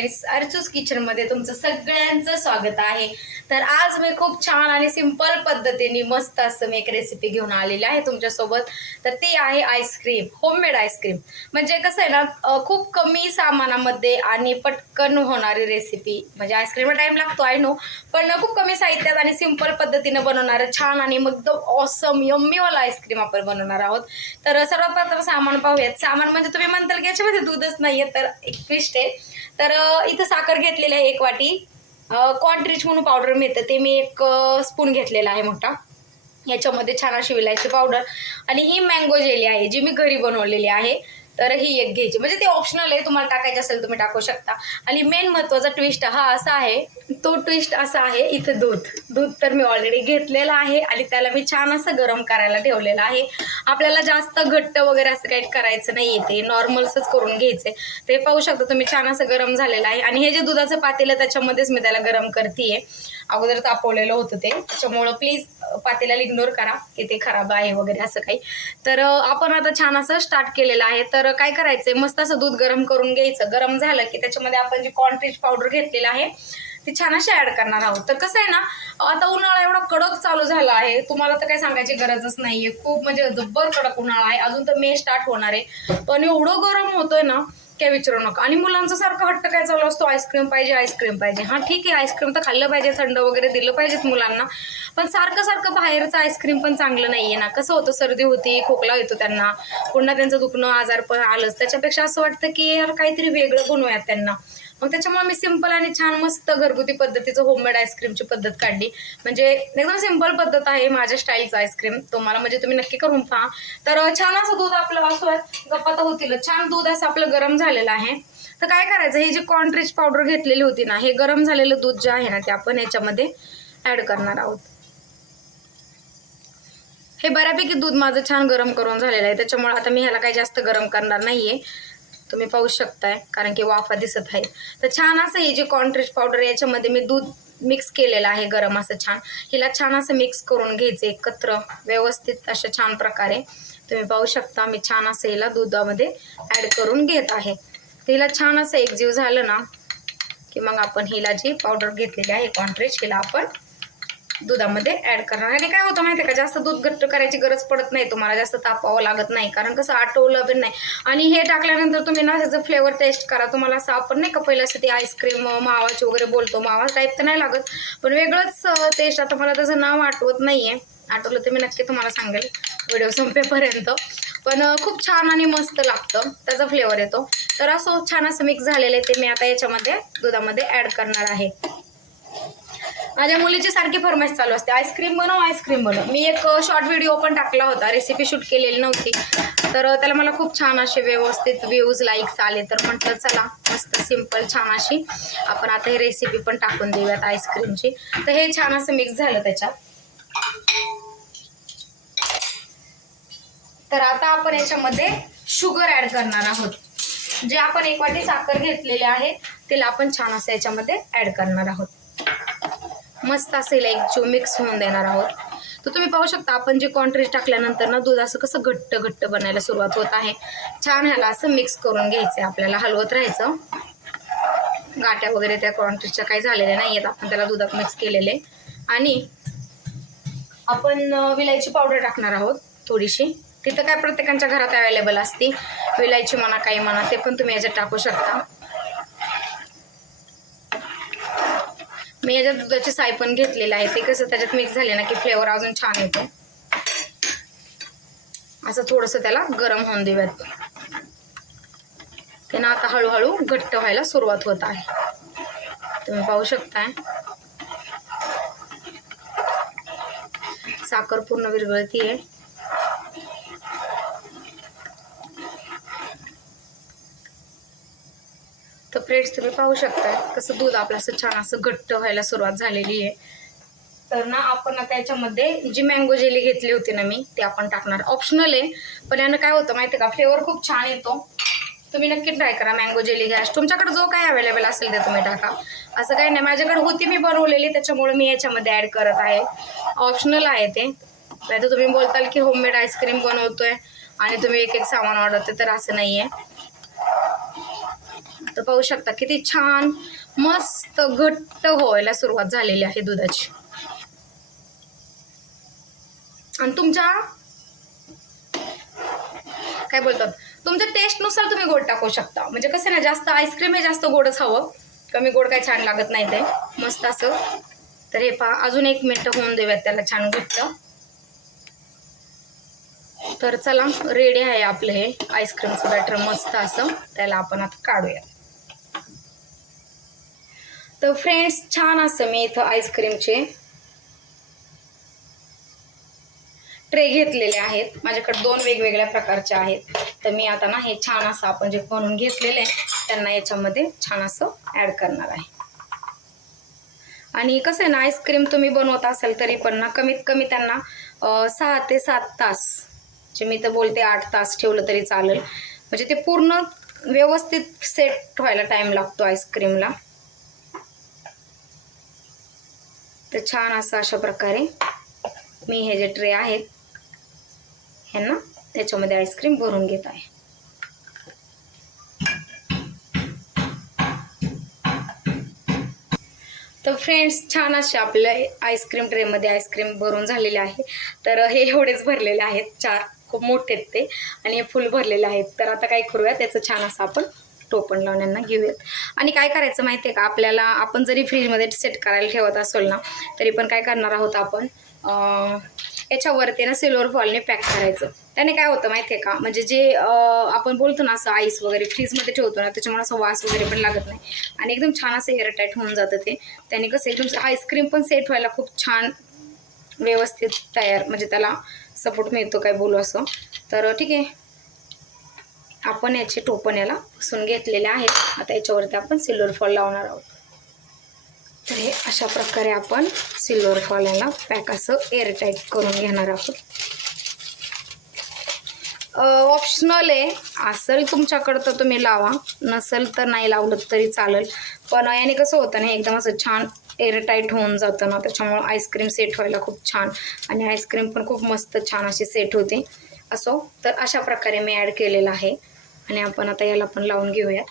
Friends, अर्चूस kitchen मध्ये तुमचं सगळ्यांचं स्वागत आहे। तर आज मी खूप छान आणि सिंपल पद्धतीने मस्त असं मी एक रेसिपी घेऊन आलेली आहे तुमच्या सोबत। तर ती आहे आईस्क्रीम, होममेड आईस्क्रीम। म्हणजे कसं आहे ना, खूप कमी सामानामध्ये आणि पटकन होणारी रेसिपी। म्हणजे आईस्क्रीमला टाइम लागतो आय नो, पण खूप कमी साहित्यात आणि सिंपल पद्धतीने बनवणारं छान आणि मग एकदम ऑसम यम्मी वाला आईस्क्रीम आपण बनवणार आहोत। तर सर्वात प्रथम सामान पाहूयात। सामान म्हणजे तुम्ही म्हणताल की याच्यामध्ये दूधच नाहीये, तर एक ट्विस्ट आहे। तर इथं साखर घेतलेली आहे 1 वाटी। कॉन्ट्रिच म्हणून पावडर मिळतं, ते मी 1 स्पून घेतलेला आहे मोठा। याच्यामध्ये छान अशी विलायची पावडर आणि ही मँगो जेली आहे जी मी घरी बनवलेली आहे। तर ही एक घ्यायची, म्हणजे ते ऑप्शनल आहे, तुम्हाला टाकायचं असेल तुम्ही टाकू शकता। आणि मेन महत्त्वाचा ट्विस्ट हा असा आहे, तो ट्विस्ट असा आहे, इथं दूध तर मी ऑलरेडी घेतलेलं आहे आणि त्याला मी छान असं गरम करायला ठेवलेलं आहे। आपल्याला जास्त घट्ट वगैरे असं काही करायचं नाही, ते नॉर्मलच करून घ्यायचे। ते पाहू शकता तुम्ही, छान असं गरम झालेलं आहे। आणि हे जे दुधाचं पातेलं त्याच्यामध्येच मी त्याला गरम करतेय। अगोदर तापवलेलं होतं ते, त्याच्यामुळं प्लीज पातेल्याला इग्नोर करा की ते खराब आहे वगैरे असं काही। तर आपण आता छान असं स्टार्ट केलेलं आहे। तर काय करायचंय, मस्त असं दूध गरम करून घ्यायचं। गरम झालं की त्याच्यामध्ये आपण जी कॉन्ट्रिच पावडर घेतलेली आहे ती छान अशी ऍड करणार आहोत। तर कसं आहे ना, आता उन्हाळा एवढा कडक चालू झाला आहे, तुम्हाला तर काही सांगायची गरजच नाहीये। खूप म्हणजे जब्बर कडक उन्हाळा आहे, अजून तर मे स्टार्ट होणार आहे, पण एवढं गरम होतोय ना काय विचारू नका। आणि मुलांचं सारखं हट्ट काय चालू असतो, आईस्क्रीम पाहिजे आईस्क्रीम पाहिजे। हा ठीक आहे, आईस्क्रीम तर खाल्लं पाहिजे, थंड वगैरे दिलं पाहिजेत मुलांना, पण सारखं सारखं बाहेरचं आईस्क्रीम पण चांगलं नाहीये ना। कसं होतं, सर्दी होती, खोकला येतो त्यांना, पुन्हा त्यांचं दुखणं आजार पण आलंच। त्याच्यापेक्षा असं वाटतं की यार काहीतरी वेगळं बनवूयात त्यांना। मग त्याच्यामुळे मी सिंपल आणि छान मस्त घरगुती पद्धतीचं होममेड आईस्क्रीमची पद्धत काढली। म्हणजे एकदम सिंपल पद्धत आहे माझ्या स्टाईलचं आईस्क्रीम, तुम्हाला म्हणजे तुम्ही नक्की करून पहा। तर छान असं दूध आपलं असं गप्पा तर होतील, छान दूध असं आपलं गरम झालेलं आहे। तर काय करायचं, हे जी कॉन्ट्रिच पावडर घेतलेली होती ना, हे गरम झालेलं दूध जे आहे ना ते आपण याच्यामध्ये ऍड करणार आहोत। हे बऱ्यापैकी दूध माझं छान गरम करून झालेलं आहे, त्याच्यामुळे आता मी ह्याला काही जास्त गरम करणार नाहीये, तुम्ही पाहू शकताय, कारण की वाफा दिसत आहे। तर छान असं हे जे कॉन्ट्रिच पावडर याच्यामध्ये मी दूध मिक्स केलेलं आहे गरम असं छान, हिला छान असं मिक्स करून घ्यायचं एकत्र व्यवस्थित अशा छान प्रकारे। तुम्ही पाहू शकता मी छान असं हिला दुधामध्ये ऍड करून घेत आहे। हिला छान असं एकजीव झालं ना की मग आपण हिला जी पावडर घेतलेली आहे कॉन्ट्रिच, हिला आपण दुधामध्ये ऍड करणार। आणि काय होतं माहिती आहे का, जास्त दूध घट्ट करायची गरज पडत नाही, तुम्हाला जास्त तापवावं लागत नाही, कारण कसं आटवलं पण नाही। आणि हे टाकल्यानंतर तुम्ही ना त्याचं फ्लेवर टेस्ट करा, तुम्हाला असं आपण नाही का पहिलं असं ते आईस्क्रीम मावाची वगैरे बोलतो, मावा टाईप तर नाही लागत, पण वेगळंच टेस्ट। आता मला त्याचं नाव आठवत नाहीये, आठवलं तर मी नक्की तुम्हाला सांगेल व्हिडिओ संपेपर्यंत। पण खूप छान आणि मस्त लागतं, त्याचा फ्लेवर येतो। तर असं छान असं मिक्स झालेलं आहे ते मी आता याच्यामध्ये दुधामध्ये ऍड करणार आहे। माझ्या मुलीची सारखी फरमाईश चालू असते, आईस्क्रीम बनव आईस्क्रीम बनव। मी एक शॉर्ट व्हिडिओ पण टाकला होता, रेसिपी शूट केलेली नव्हती, तर त्याला मला खूप छान असे व्यवस्थित व्ह्यूज लाईक्स आले। तर म्हटलं चला मस्त सिंपल छान अशी आपण आता ही रेसिपी पण टाकून देऊयात आईस्क्रीमची। तर हे छान असं मिक्स झालं त्याच्यात। तर आता आपण याच्यामध्ये शुगर ऍड करणार आहोत। जे आपण 1 वाटी साखर घेतलेली आहे तिला आपण छान असं याच्यामध्ये ऍड करणार आहोत। मस्त असेल एकजीव मिक्स होऊन देणार आहोत। तर तुम्ही पाहू शकता, आपण जे कॉन्ट्रिच टाकल्यानंतर ना दूध असं कसं घट्ट घट्ट बनायला सुरुवात होत आहे। छान ह्याला असं मिक्स करून घ्यायचंय, आपल्याला हलवत राहायचं। गाठ्या वगैरे त्या कॉन्ट्रिचच्या काही झालेल्या नाहीयेत, आपण त्याला दुधात मिक्स केलेले। आणि आपण विलायची पावडर टाकणार आहोत थोडीशी, तिथं काय प्रत्येकाच्या घरात अवेलेबल असते, विलायची म्हणा काही म्हणा, ते पण तुम्ही याच्यात टाकू शकता। मी याच्यात दुधाची साय पण घेतलेलं आहे, ते कसं त्याच्यात मिक्स झाले ना की फ्लेवर अजून छान येतो। असं थोडंसं त्याला गरम होऊन देऊयात, ते ना आता हळूहळू घट्ट व्हायला सुरुवात होत आहे, तुम्ही पाहू शकताय। साखर पूर्ण विरघळतीये। तर फ्रेंड्स तुम्ही पाहू शकता कसं दूध आपलं असं छान असं घट्ट व्हायला सुरुवात झालेली आहे। तर ना आपण आता याच्यामध्ये जी मँगो जेली घेतली होती ना मी, ते आपण टाकणार, ऑप्शनल आहे, पण यानं काय होतं माहिती आहे का, फ्लेवर खूप छान येतो। तुम्ही नक्की ट्राय करा, मँगो जेली घ्या, तुमच्याकडे जो काय अवेलेबल असेल ते तुम्ही टाका, असं काही नाही। माझ्याकडे होती मी बनवलेली, त्याच्यामुळे मी याच्यामध्ये ऍड करत आहे, ऑप्शनल आहे ते। नाही तर तुम्ही बोलताल की होममेड आईस्क्रीम बनवतोय आणि तुम्ही एक एक सामान वाढवते, तर असं नाहीये। तर पाहू शकता किती छान मस्त घट्ट व्हायला सुरुवात झालेली आहे दुधाची. आणि तुमच्या काय बोलतात तुमच्या टेस्टनुसार तुम्ही गोड टाकू शकता. म्हणजे कसं ना, जास्त आईस्क्रीम हे जास्त गोडच हवं, कमी गोड काही छान लागत नाही ते मस्त असं. तर हे पहा, अजून 1 मिनिट होऊन देऊयात त्याला छान घट्ट. तर चला, रेडी आहे आपलं हे आईस्क्रीमचं बॅटर मस्त असं. त्याला आपण आता काढूया. तर फ्रेंड्स, छान असं मी इथं आईस्क्रीमचे ट्रे घेतलेले आहेत. माझ्याकडे 2 वेगवेगळ्या प्रकारचे आहेत. तर मी आता ना हे छान असं आपण जे बनवून घेतलेले त्यांना याच्यामध्ये छान असं ॲड करणार आहे. आणि कसं आहे ना, आईस्क्रीम तुम्ही बनवत असाल तरी पण ना कमीत कमी त्यांना 6 ते 7 तास, जे मी तर बोलते 8 तास ठेवलं तरी चालेल. म्हणजे ते पूर्ण व्यवस्थित सेट व्हायला टाईम लागतो आईस्क्रीमला. तर छान असं अशा प्रकारे मी हे जे ट्रे आहेत ह्यांना त्याच्यामध्ये आईस्क्रीम भरून घेत आहे. तर फ्रेंड्स, छान असे आपल्या आईस्क्रीम ट्रेमध्ये आईस्क्रीम भरून झालेले आहे. तर हे एवढेच भरलेले आहेत, 4 खूप मोठे आहेत ते, आणि हे फुल भरलेले आहेत. तर आता काय करूया, त्याचं छान असं आपण टोपण लावण्यांना घेऊयात. आणि काय करायचं माहिती आहे का, आपल्याला आपण जरी फ्रीजमध्ये सेट करायला ठेवत असेल ना, तरी पण काय करणार आहोत आपण, याच्यावरती ना सिल्वर फॉइलने पॅक करायचं. त्याने काय होतं माहिती आहे का, म्हणजे जे आपण बोलतो ना असं आईस वगैरे फ्रीजमध्ये ठेवतो ना, त्याच्यामुळे असं वास वगैरे पण लागत नाही आणि एकदम छान असं एअरटाईट होऊन जातं ते. त्याने कसं एकदम आईस्क्रीम पण सेट व्हायला खूप छान व्यवस्थित तयार, म्हणजे त्याला सपोर्ट मिळतो, काय बोलू असं. तर ठीक आहे, आपण याचे टोपण याला पुसून घेतलेले आहेत. आता याच्यावरती आपण सिल्वर फॉइल लावणार आहोत. तर हे अशा प्रकारे आपण सिल्वर फॉइल याला पॅक असं एअरटाईट करून घेणार आहोत. ऑप्शनल आहे, असेल तुमच्याकडं तर तुम्ही लावा, नसेल तर नाही लावलं तरी चालेल. पण याने कसं होतं ना, एकदम असं छान एअरटाईट होऊन जातं ना, त्याच्यामुळं आईस्क्रीम सेट व्हायला खूप छान, आणि आईस्क्रीम पण खूप मस्त छान अशी सेट होते. असो, तर अशा प्रकारे मी ॲड केलेलं आहे. आणि आपण आता याला पण लावून घेऊया.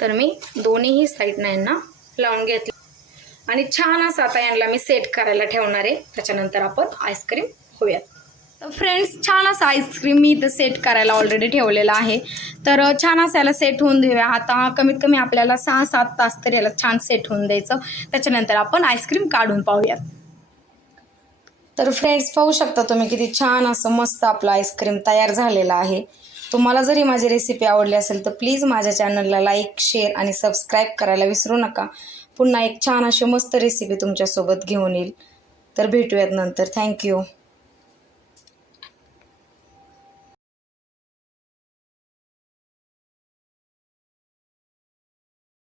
तर मी दोन्हीही साईडनं यांना लावून घेतलं आणि छान असं आता यांना मी सेट करायला ठेवणार आहे. त्याच्यानंतर आपण आईस्क्रीम होऊयात. तर फ्रेंड्स, छान असं आईस्क्रीम मी इथं सेट करायला ऑलरेडी ठेवलेलं आहे. तर छान असं याला सेट होऊन देऊया. आता कमीत कमी आपल्याला 6-7 तास तरी याला छान सेट होऊन द्यायचं. त्याच्यानंतर आपण आईस्क्रीम काढून पाहूयात. तर फ्रेंड्स, पाहू शकता तुम्ही किती छान असं मस्त आपलं आईस्क्रीम तयार झालेलं आहे. तुम्हाला जरी माझी रेसिपी आवडली असेल तर प्लीज माझ्या चॅनलला लाईक, शेअर आणि सबस्क्राईब करायला विसरू नका. पुन्हा एक छान अशी मस्त रेसिपी तुमच्यासोबत घेऊन येईल. तर भेटूयात नंतर. थँक्यू.